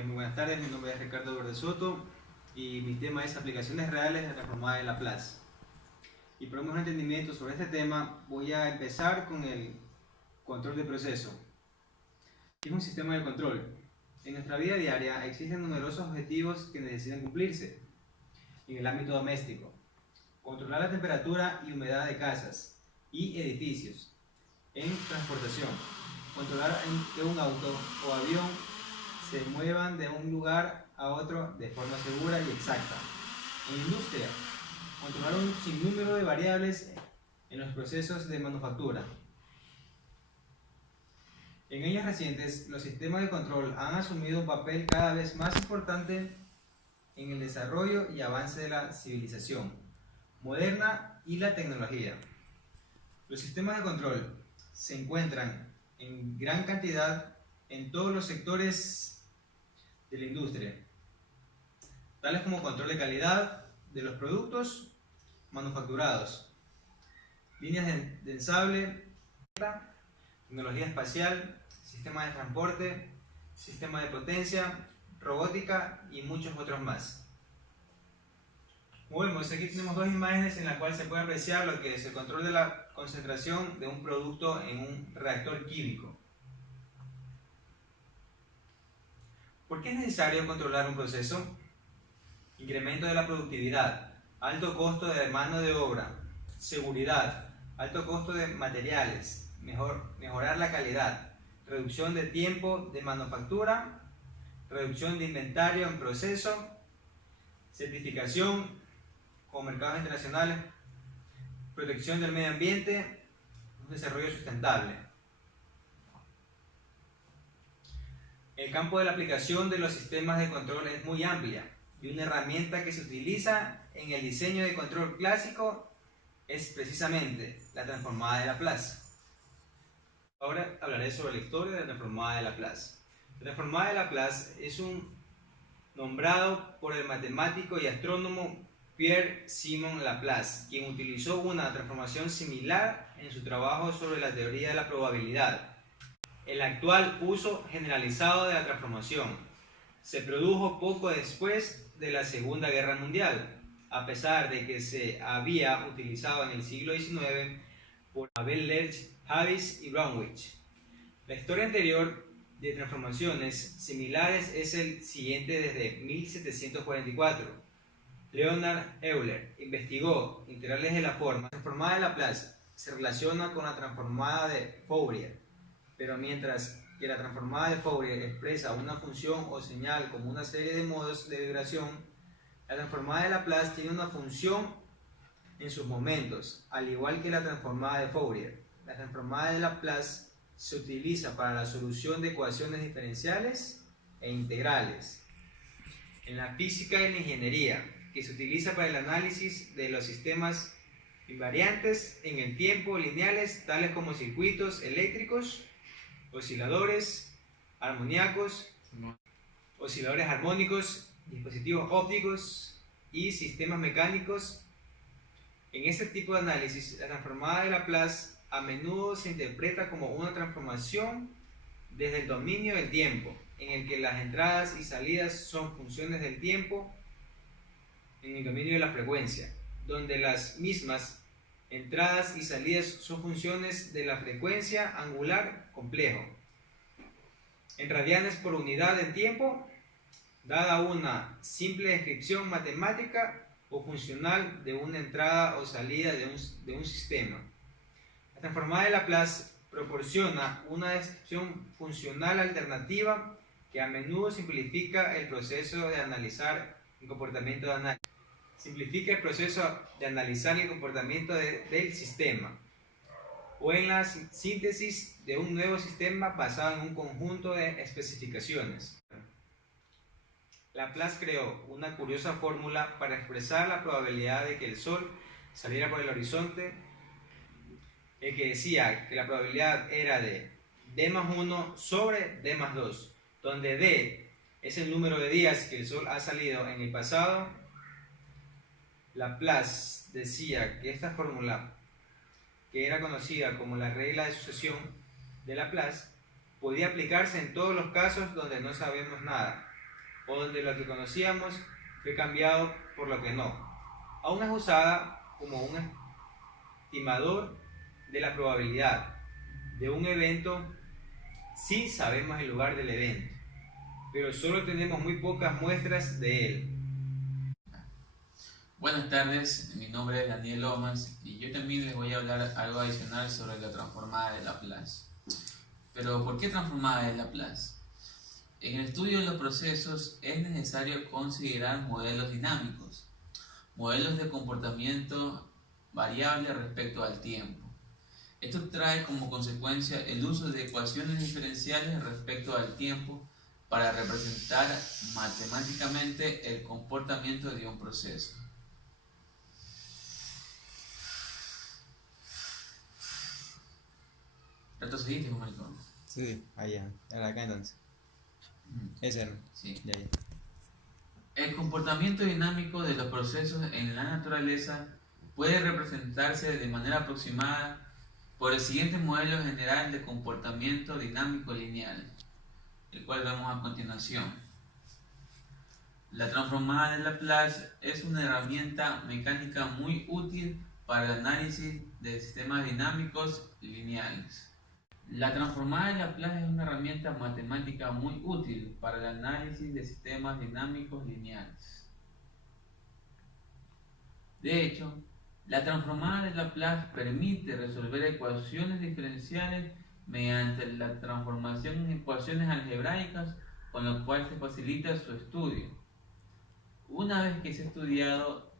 Muy buenas tardes, mi nombre es Ricardo Verde Soto y mi tema es aplicaciones reales de la transformada de Laplace. Y para un mejor entendimiento sobre este tema, voy a empezar con el control de proceso. ¿Qué es un sistema de control? En nuestra vida diaria existen numerosos objetivos que necesitan cumplirse. En el ámbito doméstico, controlar la temperatura y humedad de casas y edificios. En transportación, controlar que un auto o avión se muevan de un lugar a otro de forma segura y exacta. En industria, controlar un sinnúmero de variables en los procesos de manufactura. En años recientes, los sistemas de control han asumido un papel cada vez más importante en el desarrollo y avance de la civilización moderna y la tecnología. Los sistemas de control se encuentran en gran cantidad en todos los sectores de la industria, tales como control de calidad de los productos manufacturados, líneas de ensamble, tecnología espacial, sistemas de transporte, sistemas de potencia, robótica y muchos otros más. Como vemos, aquí tenemos dos imágenes en las cuales se puede apreciar lo que es el control de la concentración de un producto en un reactor químico. ¿Por qué es necesario controlar un proceso? Incremento de la productividad, alto costo de mano de obra, seguridad, alto costo de materiales, mejorar la calidad, reducción de tiempo de manufactura, reducción de inventario en proceso, certificación con mercados internacionales, protección del medio ambiente, un desarrollo sustentable. El campo de la aplicación de los sistemas de control es muy amplia y una herramienta que se utiliza en el diseño de control clásico es precisamente la transformada de Laplace. Ahora hablaré sobre la historia de la transformada de Laplace. La transformada de Laplace es un nombrado por el matemático y astrónomo Pierre-Simon Laplace, quien utilizó una transformación similar en su trabajo sobre la teoría de la probabilidad. El actual uso generalizado de la transformación se produjo poco después de la Segunda Guerra Mundial, a pesar de que se había utilizado en el siglo XIX por Abel Lerch, Havis y Bromwich. La historia anterior de transformaciones similares es el siguiente. Desde 1744. Leonhard Euler investigó integrales de la forma. La transformada de Laplace se relaciona con la transformada de Fourier, pero mientras que la transformada de Fourier expresa una función o señal como una serie de modos de vibración, la transformada de Laplace tiene una función en sus momentos, al igual que la transformada de Fourier. La transformada de Laplace se utiliza para la solución de ecuaciones diferenciales e integrales en la física y la ingeniería, que se utiliza para el análisis de los sistemas invariantes en el tiempo lineales, tales como circuitos eléctricos, osciladores armónicos, dispositivos ópticos y sistemas mecánicos. En este tipo de análisis, la transformada de Laplace a menudo se interpreta como una transformación desde el dominio del tiempo, en el que las entradas y salidas son funciones del tiempo en el dominio de la frecuencia, donde las mismas entradas y salidas son funciones de la frecuencia angular complejo, en radianes por unidad de tiempo, dada una simple descripción matemática o funcional de una entrada o salida de un sistema. La transformada de Laplace proporciona una descripción funcional alternativa que a menudo simplifica el proceso de analizar el comportamiento de análisis. Simplifica el proceso de analizar el comportamiento del sistema, o en la síntesis de un nuevo sistema basado en un conjunto de especificaciones. Laplace creó una curiosa fórmula para expresar la probabilidad de que el Sol saliera por el horizonte, el que decía que la probabilidad era de d más 1 sobre d más 2, donde d es el número de días que el Sol ha salido en el pasado. Laplace decía que esta fórmula, que era conocida como la regla de sucesión de Laplace, podía aplicarse en todos los casos donde no sabemos nada, o donde lo que conocíamos fue cambiado por lo que no. Aún es usada como un estimador de la probabilidad de un evento si sabemos el lugar del evento, pero solo tenemos muy pocas muestras de él. Buenas tardes, mi nombre es Daniel Lomas y yo también les voy a hablar algo adicional sobre la transformada de Laplace. Pero, ¿por qué transformada de Laplace? En el estudio de los procesos es necesario considerar modelos dinámicos, modelos de comportamiento variable respecto al tiempo. Esto trae como consecuencia el uso de ecuaciones diferenciales respecto al tiempo para representar matemáticamente el comportamiento de un proceso. ¿Retrocediste, Maricón? Sí, allá, acá entonces. Ese no. Sí. Ya. El comportamiento dinámico de los procesos en la naturaleza puede representarse de manera aproximada por el siguiente modelo general de comportamiento dinámico lineal, el cual vemos a continuación. La transformada de Laplace es una herramienta mecánica muy útil para el análisis de sistemas dinámicos lineales. La transformada de Laplace es una herramienta matemática muy útil para el análisis de sistemas dinámicos lineales. De hecho, la transformada de Laplace permite resolver ecuaciones diferenciales mediante la transformación en ecuaciones algebraicas, con lo cual se facilita su estudio. Una vez que se ha estudiado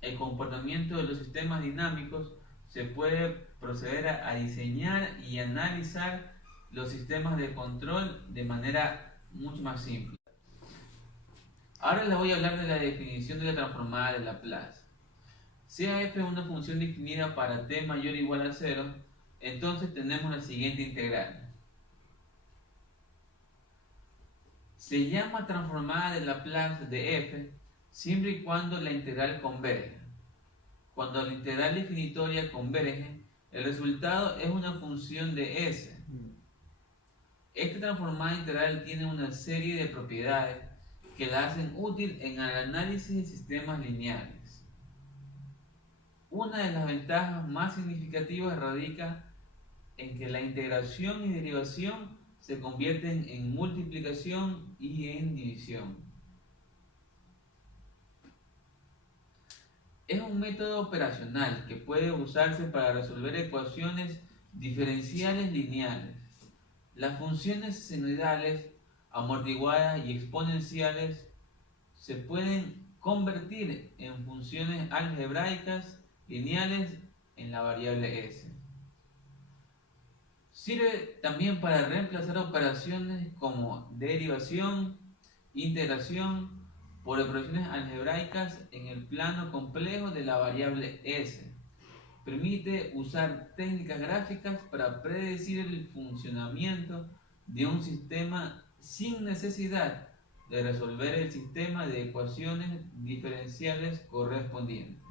el comportamiento de los sistemas dinámicos, se puede proceder a diseñar y analizar los sistemas de control de manera mucho más simple. Ahora les voy a hablar de la definición de la transformada de Laplace. Sea f una función definida para t mayor o igual a 0, entonces tenemos la siguiente integral. Se llama transformada de Laplace de f siempre y cuando la integral converge. Cuando la integral definitoria converge, el resultado es una función de s. Esta transformada integral tiene una serie de propiedades que la hacen útil en el análisis de sistemas lineales. Una de las ventajas más significativas radica en que la integración y derivación se convierten en multiplicación y en división. Es un método operacional que puede usarse para resolver ecuaciones diferenciales lineales. Las funciones senoidales, amortiguadas y exponenciales se pueden convertir en funciones algebraicas lineales en la variable s. Sirve también para reemplazar operaciones como derivación, integración, por operaciones algebraicas en el plano complejo de la variable s. Permite usar técnicas gráficas para predecir el funcionamiento de un sistema sin necesidad de resolver el sistema de ecuaciones diferenciales correspondiente.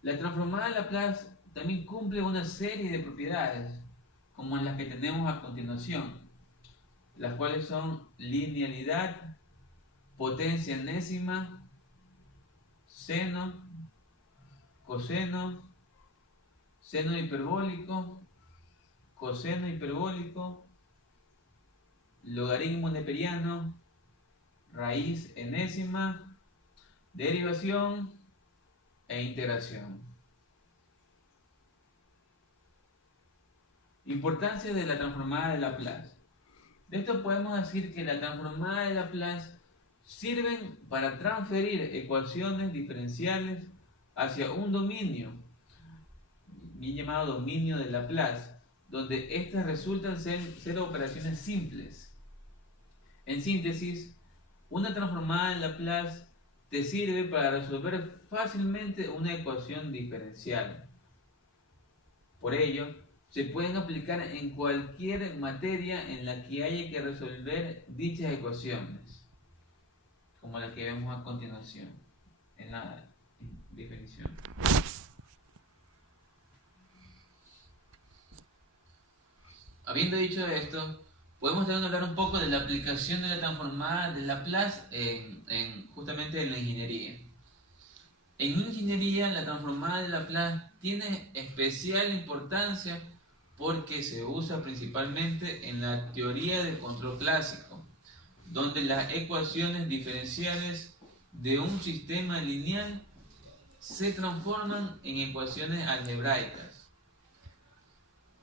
La transformada de Laplace también cumple una serie de propiedades, como las que tenemos a continuación, las cuales son linealidad, potencia enésima, seno, coseno, seno hiperbólico, coseno hiperbólico, logaritmo neperiano, raíz enésima, derivación e integración. Importancia de la transformada de Laplace. De esto podemos decir que la transformada de Laplace sirven para transferir ecuaciones diferenciales hacia un dominio, bien llamado dominio de Laplace, donde estas resultan ser operaciones simples. En síntesis, una transformada de Laplace te sirve para resolver fácilmente una ecuación diferencial. Por ello, se pueden aplicar en cualquier materia en la que haya que resolver dichas ecuaciones, como la que vemos a continuación en la definición. Habiendo dicho esto, podemos también hablar un poco de la aplicación de la transformada de Laplace justamente en la ingeniería. En ingeniería, la transformada de Laplace tiene especial importancia porque se usa principalmente en la teoría del control clásico, donde las ecuaciones diferenciales de un sistema lineal se transforman en ecuaciones algebraicas.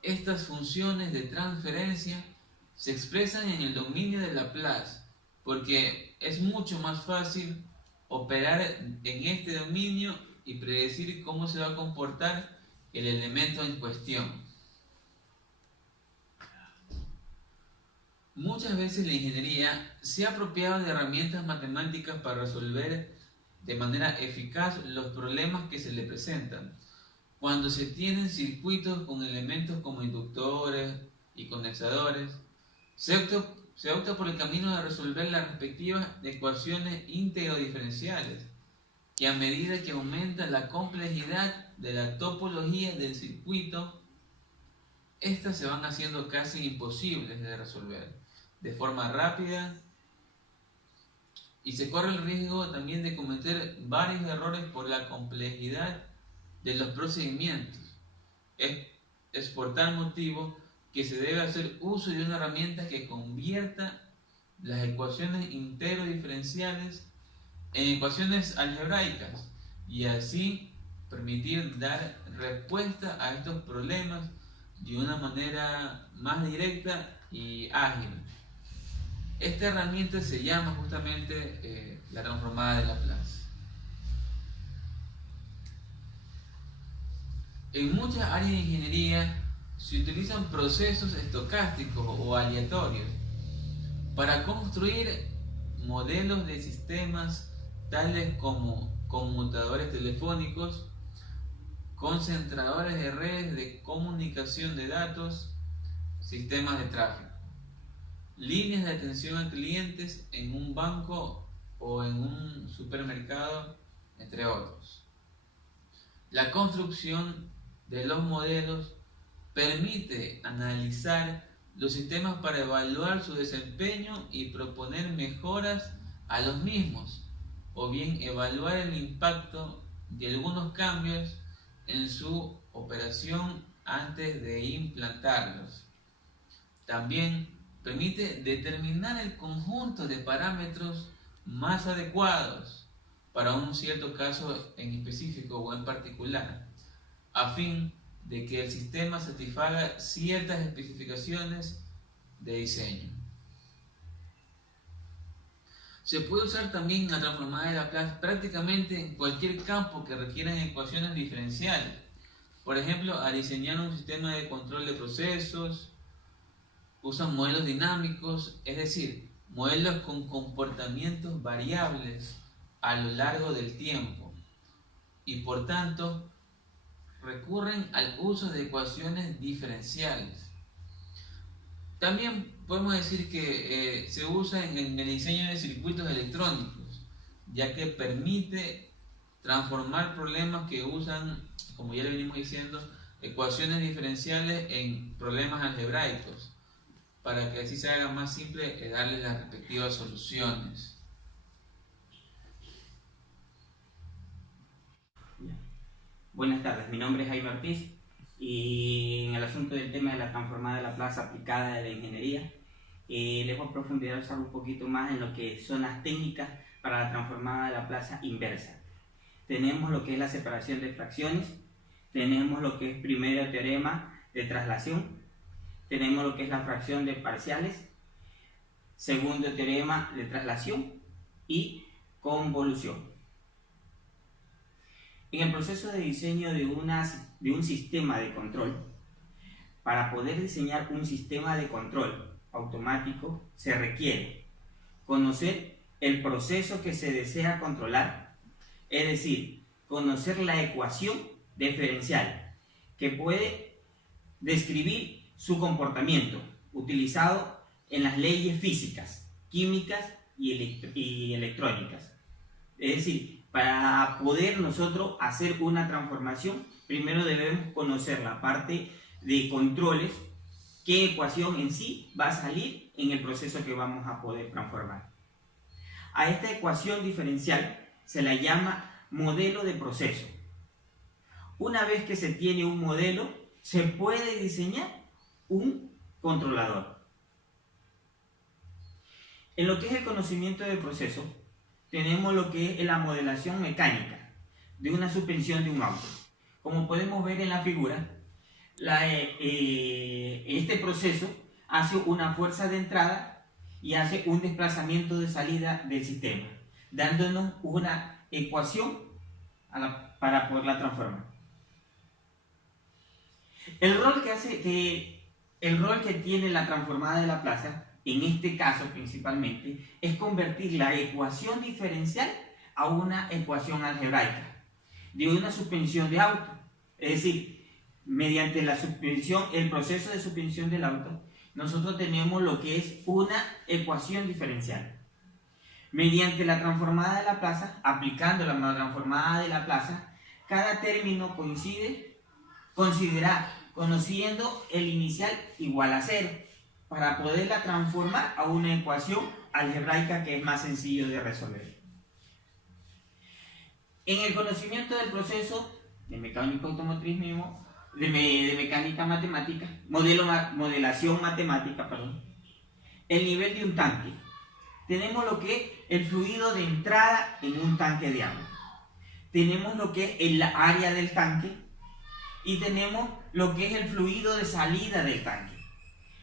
Estas funciones de transferencia se expresan en el dominio de Laplace porque es mucho más fácil operar en este dominio y predecir cómo se va a comportar el elemento en cuestión. Muchas veces la ingeniería se ha apropiado de herramientas matemáticas para resolver de manera eficaz los problemas que se le presentan. Cuando se tienen circuitos con elementos como inductores y condensadores, se opta por el camino de resolver las respectivas ecuaciones íntegro-diferenciales, que a medida que aumenta la complejidad de la topología del circuito, estas se van haciendo casi imposibles de resolver de forma rápida y se corre el riesgo también de cometer varios errores por la complejidad de los procedimientos. Es por tal motivo que se debe hacer uso de una herramienta que convierta las ecuaciones integro-diferenciales en ecuaciones algebraicas y así permitir dar respuesta a estos problemas de una manera más directa y ágil. Esta herramienta se llama justamente la transformada de Laplace. En muchas áreas de ingeniería se utilizan procesos estocásticos o aleatorios para construir modelos de sistemas tales como conmutadores telefónicos, concentradores de redes de comunicación de datos, sistemas de tráfico, líneas de atención a clientes en un banco o en un supermercado, entre otros. La construcción de los modelos permite analizar los sistemas para evaluar su desempeño y proponer mejoras a los mismos, o bien evaluar el impacto de algunos cambios en su operación antes de implantarlos. También permite determinar el conjunto de parámetros más adecuados para un cierto caso en específico o en particular, a fin de que el sistema satisfaga ciertas especificaciones de diseño. Se puede usar también la transformada de Laplace prácticamente en cualquier campo que requiera ecuaciones diferenciales. Por ejemplo, al diseñar un sistema de control de procesos, usan modelos dinámicos, es decir, modelos con comportamientos variables a lo largo del tiempo y por tanto recurren al uso de ecuaciones diferenciales. También podemos decir que se usa en el diseño de circuitos electrónicos, ya que permite transformar problemas que usan, como ya le venimos diciendo, ecuaciones diferenciales en problemas algebraicos, para que así se haga más simple darle las respectivas soluciones. Buenas tardes, mi nombre es Jaime Ortiz y en el asunto del tema de la transformada de Laplace aplicada de la ingeniería, les voy a profundizar un poquito más en lo que son las técnicas para la transformada de Laplace inversa. Tenemos lo que es la separación de fracciones, tenemos lo que es primero teorema de traslación, tenemos lo que es la fracción de parciales, segundo teorema de traslación y convolución. En el proceso de diseño de un sistema de control, para poder diseñar un sistema de control automático, se requiere conocer el proceso que se desea controlar, es decir, conocer la ecuación diferencial que puede describir su comportamiento utilizado en las leyes físicas, químicas y electrónicas. Es decir, para poder nosotros hacer una transformación, primero debemos conocer la parte de controles qué ecuación en sí va a salir en el proceso que vamos a poder transformar. A esta ecuación diferencial se la llama modelo de proceso. Una vez que se tiene un modelo, se puede diseñar un controlador. En lo que es el conocimiento del proceso, tenemos lo que es la modelación mecánica de una suspensión de un auto. Como podemos ver en la figura, este proceso hace una fuerza de entrada y hace un desplazamiento de salida del sistema, dándonos una ecuación para poderla transformar. El rol que tiene la transformada de Laplace, en este caso principalmente, es convertir la ecuación diferencial a una ecuación algebraica de una suspensión de auto. Es decir, mediante el proceso de suspensión del auto, nosotros tenemos lo que es una ecuación diferencial. Mediante la transformada de Laplace, aplicando la transformada de Laplace, cada término conociendo el inicial igual a 0, para poderla transformar a una ecuación algebraica que es más sencillo de resolver. En el conocimiento del proceso de mecánica automotriz mismo, de mecánica matemática, modelación matemática, el nivel de un tanque. Tenemos lo que es el fluido de entrada en un tanque de agua. Tenemos lo que es el área del tanque y tenemos lo que es el fluido de salida del tanque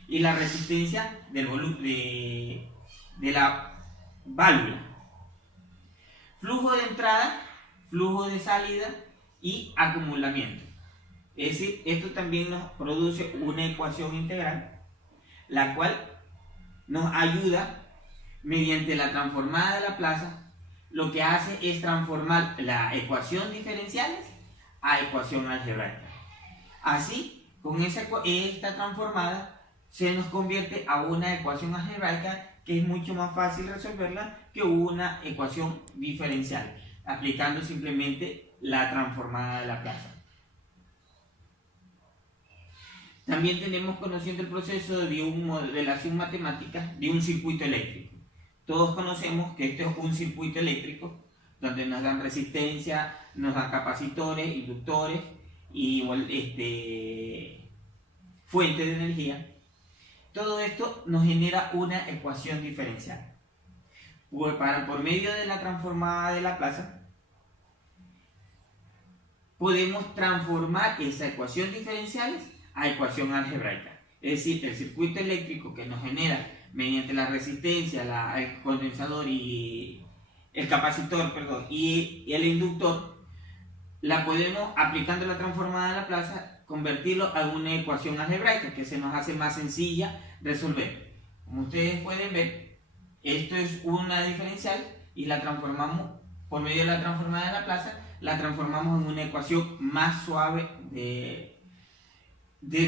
y la resistencia de la válvula. Flujo de entrada, flujo de salida y acumulamiento. Es decir, esto también nos produce una ecuación integral, la cual nos ayuda mediante la transformada de Laplace. Lo que hace es transformar la ecuación diferenciales a ecuación algebraica. Así, con esta transformada se nos convierte a una ecuación algebraica que es mucho más fácil resolverla que una ecuación diferencial, aplicando simplemente la transformada de Laplace. También tenemos conociendo el proceso de una modelación matemática de un circuito eléctrico. Todos conocemos que esto es un circuito eléctrico donde nos dan resistencia, nos dan capacitores, inductores y fuente de energía. Todo esto nos genera una ecuación diferencial. Por medio de la transformada de Laplace, podemos transformar esa ecuación diferencial a ecuación algebraica. Es decir, el circuito eléctrico que nos genera mediante la resistencia, el condensador y el capacitor, y el inductor, la podemos, aplicando la transformada de Laplace, convertirlo a una ecuación algebraica que se nos hace más sencilla resolver. Como ustedes pueden ver, esto es una diferencial y la transformamos por medio de la transformada de Laplace, la transformamos en una ecuación más suave de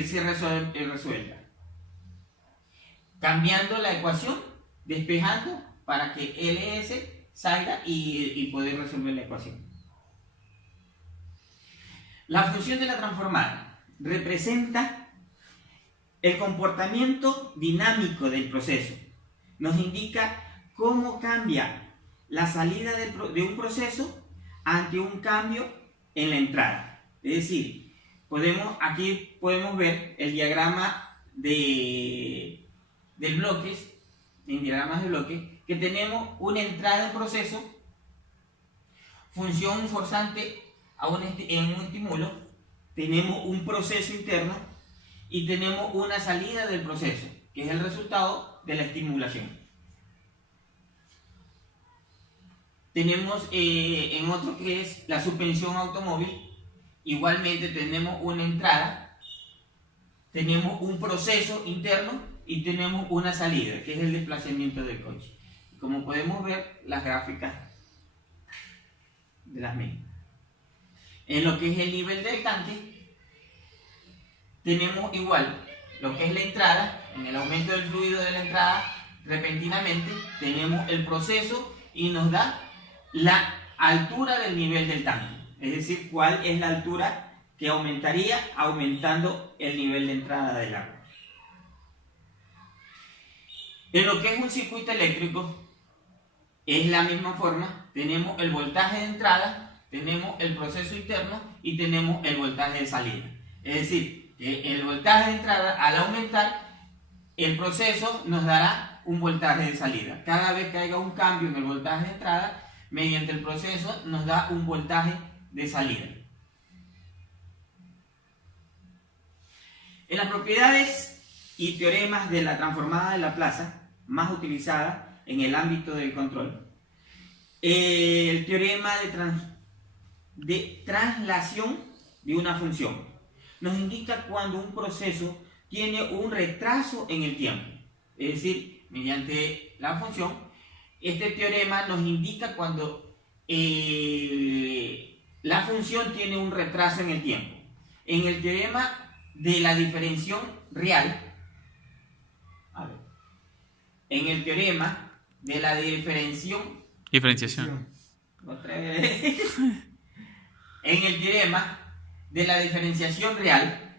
ser resuelta. Cambiando la ecuación, despejando para que LS salga y poder resolver la ecuación. La función de la transformada representa el comportamiento dinámico del proceso. Nos indica cómo cambia la salida de un proceso ante un cambio en la entrada. Es decir, aquí podemos ver el diagrama de bloques, en diagramas de bloques, que tenemos una entrada en proceso, función forzante en un estímulo, tenemos un proceso interno y tenemos una salida del proceso, que es el resultado de la estimulación. Tenemos en otro que es la suspensión automóvil, igualmente tenemos una entrada, tenemos un proceso interno y tenemos una salida, que es el desplazamiento del coche. Como podemos ver, las gráficas de las mismas. En lo que es el nivel del tanque, tenemos igual lo que es la entrada, en el aumento del fluido de la entrada, repentinamente tenemos el proceso y nos da la altura del nivel del tanque. Es decir, cuál es la altura que aumentaría aumentando el nivel de entrada del agua. En lo que es un circuito eléctrico, es la misma forma. Tenemos el voltaje de entrada, tenemos el proceso interno y tenemos el voltaje de salida. Es decir, que el voltaje de entrada, al aumentar, el proceso nos dará un voltaje de salida. Cada vez que haya un cambio en el voltaje de entrada, mediante el proceso nos da un voltaje de salida. En las propiedades y teoremas de la transformada de Laplace, más utilizada en el ámbito del control, el teorema de traslación de una función nos indica cuando un proceso tiene un retraso en el tiempo. Es decir, mediante la función, este teorema nos indica cuando la función tiene un retraso en el tiempo. En el teorema de la diferenciación real, en el teorema de la diferenciación, en el teorema de la diferenciación real,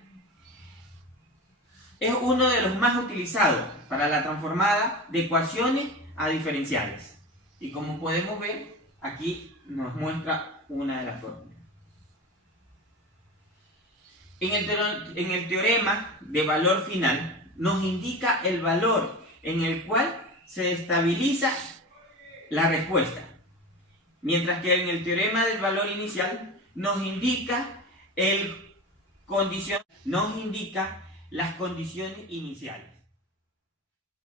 es uno de los más utilizados para la transformada de ecuaciones a diferenciales. Y como podemos ver, aquí nos muestra una de las fórmulas. En el teorema de valor final nos indica el valor en el cual se estabiliza la respuesta, mientras que en el teorema del valor inicial nos indica las condiciones iniciales.